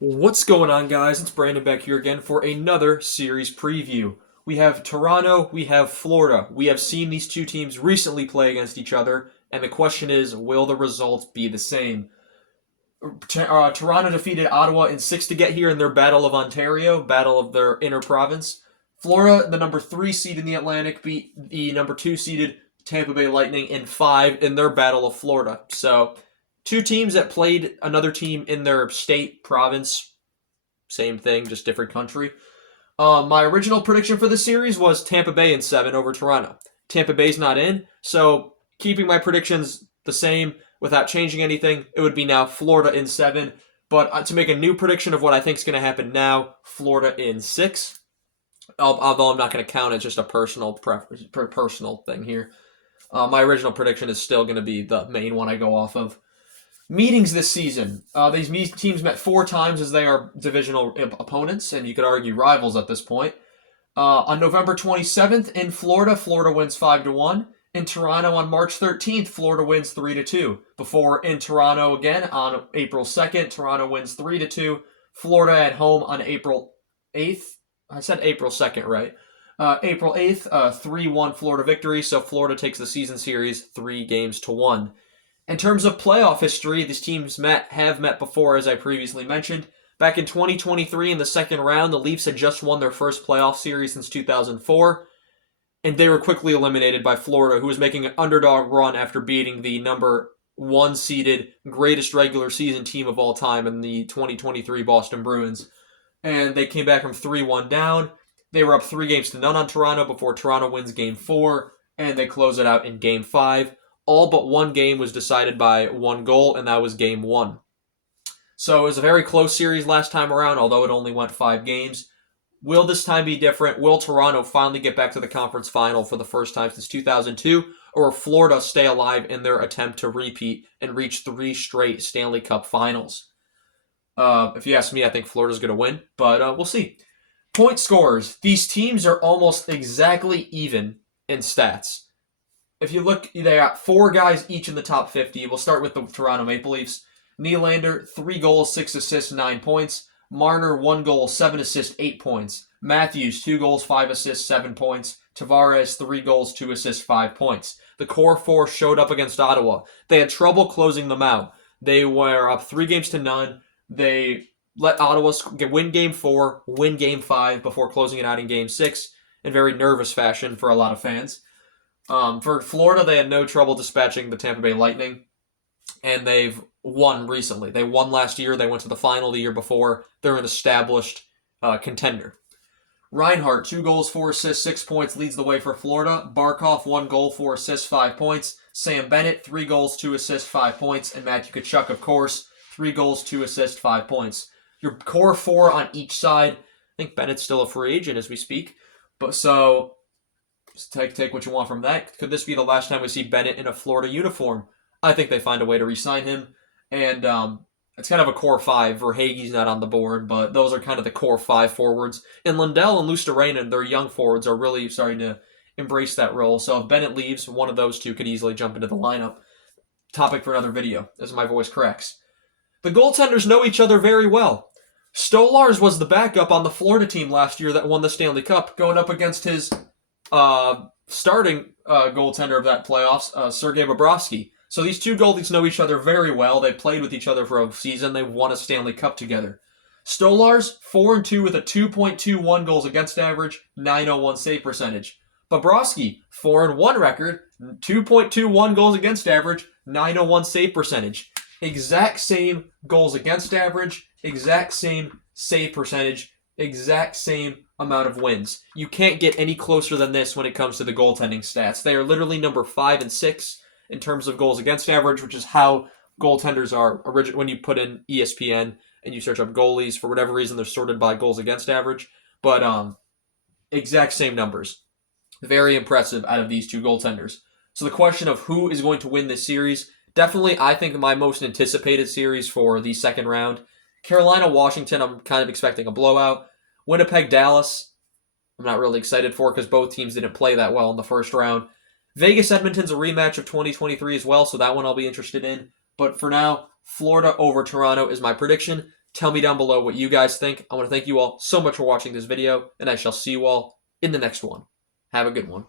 What's going on, guys? It's Brandon back here again for another series preview. We have Toronto, we have Florida. We have seen these two teams recently play against each other, and the question is, will the results be the same? Toronto defeated Ottawa in six to get here in their Battle of Ontario, battle of their inner province. Florida, the number three seed in the Atlantic, beat the number two seeded Tampa Bay Lightning in five in their Battle of Florida. So, two teams that played another team in their state, province, same thing, just different country. My original prediction for the series was Tampa Bay in seven over Toronto. Tampa Bay's not in, so keeping my predictions the same without changing anything, it would be now Florida in seven. But to make a new prediction of what I think is going to happen now, Florida in six. Although I'm not going to count it, just a personal thing here. My original prediction is still going to be the main one I go off of. Meetings this season. These teams met four times as they are divisional opponents, and you could argue rivals at this point. On November 27th in Florida, Florida wins 5-1. In Toronto on March 13th, Florida wins 3-2. Before in Toronto again on April 2nd, Toronto wins 3-2. Florida at home on April 8th. I said April 2nd, right? April 8th, 3-1 Florida victory, so Florida takes the season series 3-1. In terms of playoff history, these teams have met before, as I previously mentioned. Back in 2023, in the second round, the Leafs had just won their first playoff series since 2004, and they were quickly eliminated by Florida, who was making an underdog run after beating the number one seeded greatest regular season team of all time in the 2023 Boston Bruins. And they came back from 3-1 down. They were up 3-0 on Toronto before Toronto wins Game 4, and they close it out in Game 5. All but one game was decided by one goal, and that was Game 1. So it was a very close series last time around, although it only went 5 games. Will this time be different? Will Toronto finally get back to the conference final for the first time since 2002? Or will Florida stay alive in their attempt to repeat and reach 3 straight Stanley Cup finals? If you ask me, I think Florida's going to win, but we'll see. Point scorers. These teams are almost exactly even in stats. If you look, they got 4 guys each in the top 50. We'll start with the Toronto Maple Leafs. Nylander, 3 goals, 6 assists, 9 points. Marner, 1 goal, 7 assists, 8 points. Matthews, 2 goals, 5 assists, 7 points. Tavares, 3 goals, 2 assists, 5 points. The core 4 showed up against Ottawa. They had trouble closing them out. They were up 3-0. They let Ottawa win Game 4, win Game 5 before closing it out in Game 6 in very nervous fashion for a lot of fans. For Florida, they had no trouble dispatching the Tampa Bay Lightning, and they've won recently. They won last year. They went to the final the year before. They're an established contender. Reinhart, 2 goals, 4 assists, 6 points, leads the way for Florida. Barkov, 1 goal, 4 assists, 5 points. Sam Bennett, 3 goals, 2 assists, 5 points. And Matthew Tkachuk, of course, 3 goals, 2 assists, 5 points. Your core 4 on each side. I think Bennett's still a free agent as we speak. But so take what you want from that. Could this be the last time we see Bennett in a Florida uniform? I think they find a way to re-sign him. And it's kind of a core 5. Verhaeghe's not on the board, but those are kind of the core 5 forwards. And Lundell and Luostarinen, their young forwards, are really starting to embrace that role. So if Bennett leaves, one of those two could easily jump into the lineup. Topic for another video, as my voice cracks. The goaltenders know each other very well. Stolarz was the backup on the Florida team last year that won the Stanley Cup, going up against his starting goaltender of that playoffs, Sergei Bobrovsky. So these two goalies know each other very well. They played with each other for a season. They've won a Stanley Cup together. Stolarz, 4-2 with a 2.21 goals against average, 901 save percentage. Bobrovsky, 4-1 record, 2.21 goals against average, 901 save percentage. Exact same goals against average, exact same save percentage, exact same amount of wins. You can't get any closer than this when it comes to the goaltending stats. They are literally number 5 and 6 in terms of goals against average, which is how goaltenders are when you put in ESPN and you search up goalies. For whatever reason, they're sorted by goals against average. But exact same numbers. Very impressive out of these two goaltenders. So the question of who is going to win this series, definitely I think my most anticipated series for the second round. Carolina-Washington, I'm kind of expecting a blowout. Winnipeg-Dallas, I'm not really excited for because both teams didn't play that well in the first round. Vegas-Edmonton's a rematch of 2023 as well, so that one I'll be interested in. But for now, Florida over Toronto is my prediction. Tell me down below what you guys think. I want to thank you all so much for watching this video, and I shall see you all in the next one. Have a good one.